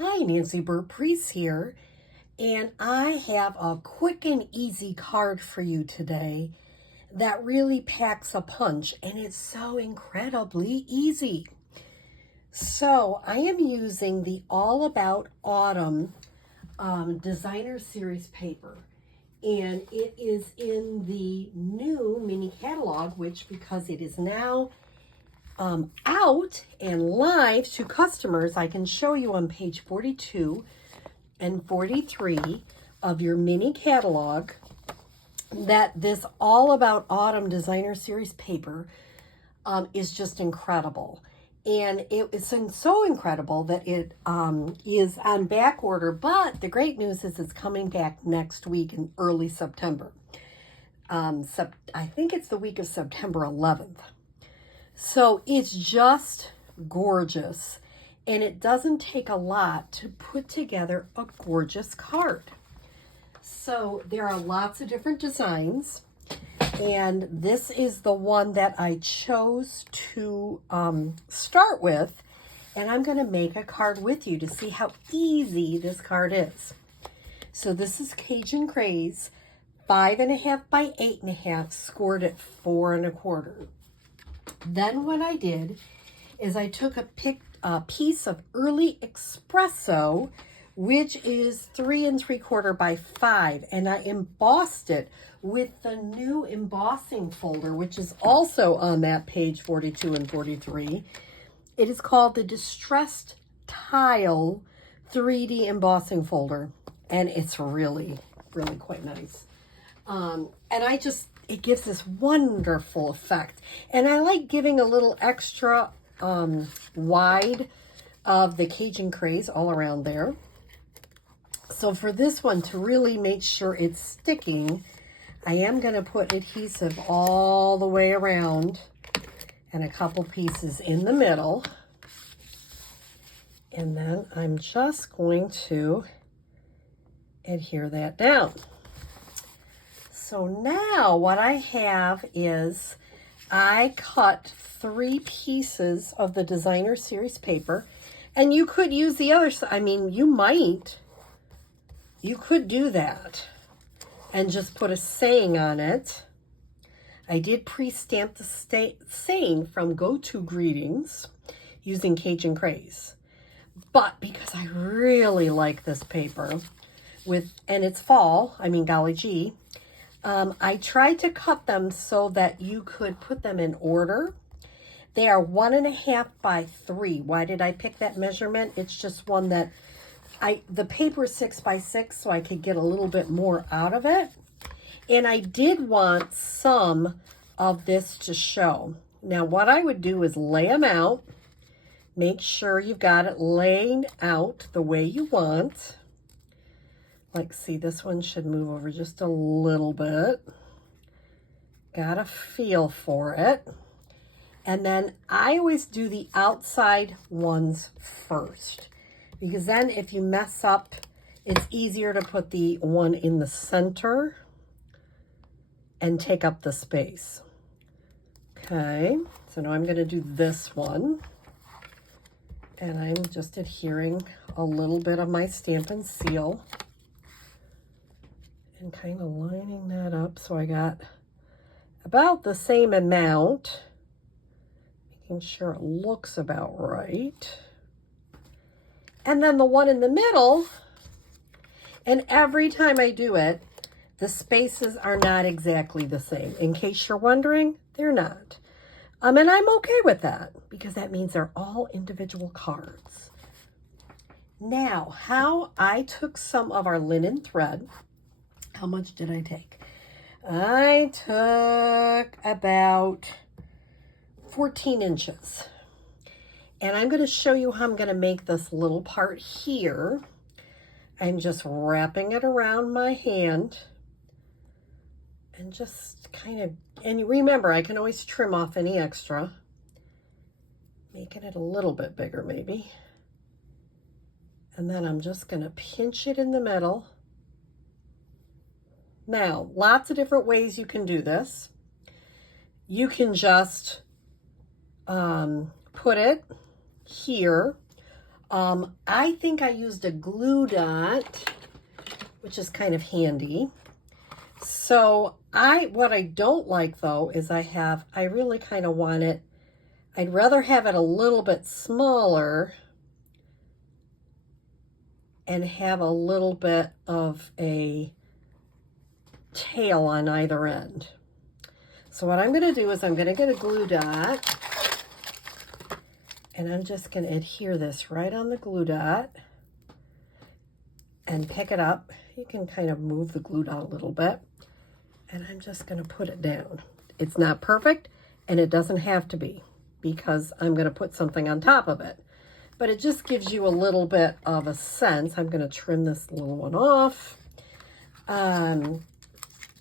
Hi, Nancy Burt-Preece here, and I have a quick and easy card for you today that really packs a punch, and it's so incredibly easy. So I am using the All About Autumn Designer Series paper, and it is in the new mini catalog, which because it is now out and live to customers, I can show you on page 42 and 43 of your mini catalog that this All About Autumn Designer Series paper is just incredible. And it's so incredible that it is on back order, but the great news is it's coming back next week in early September. I think it's the week of September 11th. So it's just gorgeous, and it doesn't take a lot to put together a gorgeous card. So there are lots of different designs, and this is the one that I chose to start with, and I'm going to make a card with you to see how easy this card is. So this is Cajun Craze 5.5 by 8.5, scored at 4 1/4. Then what I did is I took a piece of early espresso, which is 3 3/4 by 5, and I embossed it with the new embossing folder, which is also on that page 42 and 43. It is called the Distressed Tile 3D embossing folder, and it's really, really quite nice. And it gives this wonderful effect. And I like giving a little extra wide of the Cajun Craze all around there. So for this one, to really make sure it's sticking, I am going to put adhesive all the way around and a couple pieces in the middle. And then I'm just going to adhere that down. So now what I have is I cut 3 pieces of the Designer Series paper, and you could use the other side. I mean, you could do that and just put a saying on it. I did pre-stamp the saying from Go To Greetings using Cajun Craze. But because I really like this paper, and it's fall, I mean, golly gee, I tried to cut them so that you could put them in order. They are 1.5 by 3. Why did I pick that measurement? It's just one that the paper is 6 by 6, so I could get a little bit more out of it. And I did want some of this to show. Now, what I would do is lay them out. Make sure you've got it laid out the way you want. Like, see, this one should move over just a little bit. Got a feel for it. And then I always do the outside ones first, because then if you mess up, it's easier to put the one in the center and take up the space. Okay, so now I'm going to do this one. And I'm just adhering a little bit of my Stampin' Seal and kind of lining that up so I got about the same amount, making sure it looks about right. And then the one in the middle, and every time I do it, the spaces are not exactly the same. In case you're wondering, they're not. And I'm okay with that, because that means they're all individual cards. Now, how I took some of our linen thread. How much did I take? I took about 14 inches. And I'm going to show you how I'm going to make this little part here. I'm just wrapping it around my hand. And just kind of, and remember, I can always trim off any extra. Making it a little bit bigger maybe. And then I'm just going to pinch it in the middle. Now, lots of different ways you can do this. You can just put it here I think I used a glue dot, which is kind of handy. So what I don't like though is I really kind of want it, I'd rather have it a little bit smaller and have a little bit of a tail on either end. So what I'm going to do is I'm going to get a glue dot, and I'm just going to adhere this right on the glue dot and pick it up. You can kind of move the glue dot a little bit, and I'm just going to put it down. It's not perfect, and it doesn't have to be, because I'm going to put something on top of it. But it just gives you a little bit of a sense. I'm going to trim this little one off on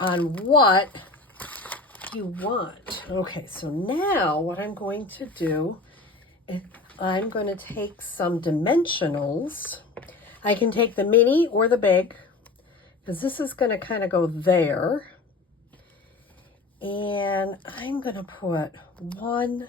what you want. Okay, so now what I'm going to do is I'm going to take some dimensionals. I can take the mini or the big, because this is going to kind of go there. And I'm going to put one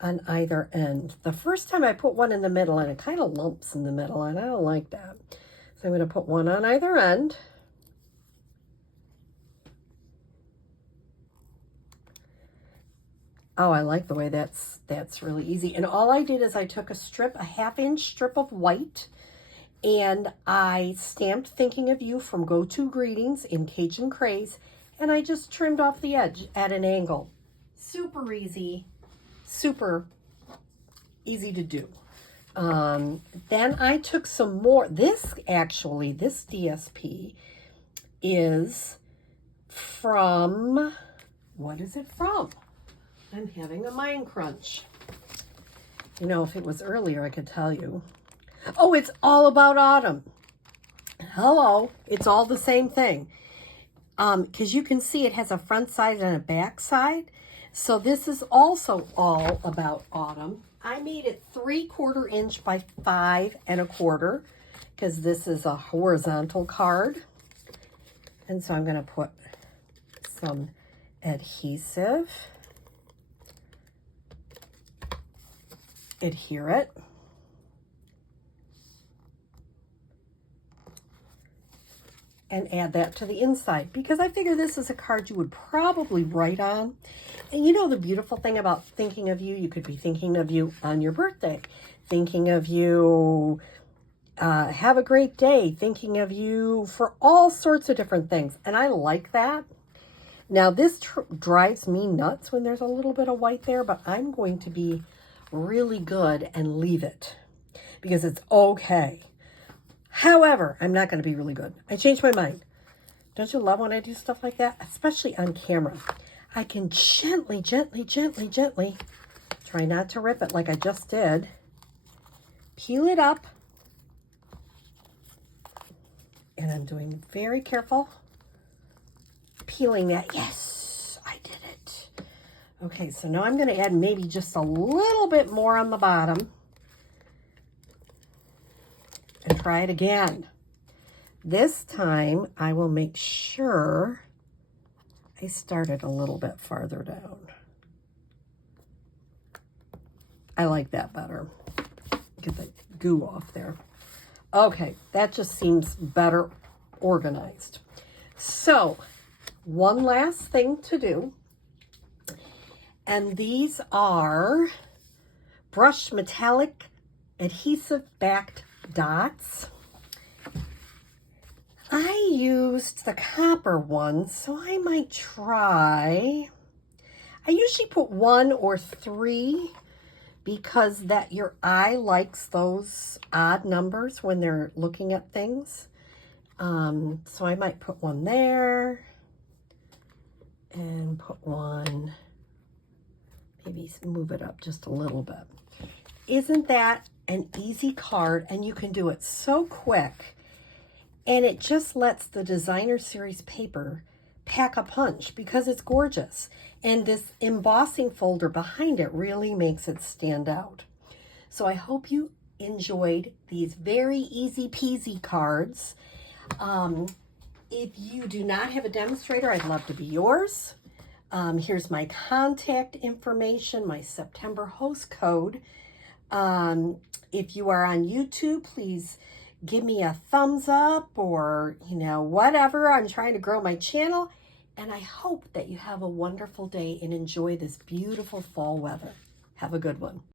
on either end. The first time I put one in the middle, and it kind of lumps in the middle, and I don't like that. So I'm going to put one on either end. Oh, I like the way that's really easy. And all I did is I took a 1/2-inch strip of white, and I stamped Thinking of You from Go To Greetings in Cajun Craze, and I just trimmed off the edge at an angle. Super easy, super easy to do. Then I took some more. This DSP is from, what is it from? I'm having a mind crunch. You know, if it was earlier, I could tell you. Oh, it's All About Autumn. Hello, it's all the same thing. Because you can see it has a front side and a back side. So this is also All About Autumn. I made it 3/4 inch by 5 1/4, because this is a horizontal card. And so I'm going to put some adhesive. Adhere it. And add that to the inside, because I figure this is a card you would probably write on. And you know the beautiful thing about Thinking of You, you could be thinking of you on your birthday, thinking of you, have a great day, thinking of you for all sorts of different things. And I like that. Now this drives me nuts when there's a little bit of white there, but I'm going to be really good and leave it, because it's okay. However, I'm not going to be really good. I changed my mind. Don't you love when I do stuff like that? Especially on camera. I can gently, try not to rip it like I just did. Peel it up. And I'm doing very careful peeling that. Yes, I did it. Okay, so now I'm going to add maybe just a little bit more on the bottom. And try it again. This time, I will make sure I start it a little bit farther down. I like that better. Get the goo off there. Okay, that just seems better organized. So, one last thing to do. And these are brushed metallic adhesive backed dots. I used the copper one, so I might try. I usually put 1 or 3, because that your eye likes those odd numbers when they're looking at things. So I might put 1 there and put 1, maybe move it up just a little bit. Isn't that an easy card? And you can do it so quick, and it just lets the designer series paper pack a punch, because it's gorgeous. And this embossing folder behind it really makes it stand out. So I hope you enjoyed these very easy peasy cards. If you do not have a demonstrator, I'd love to be yours. Here's my contact information, my September host code. If you are on YouTube, please give me a thumbs up or, whatever. I'm trying to grow my channel. And I hope that you have a wonderful day and enjoy this beautiful fall weather. Have a good one.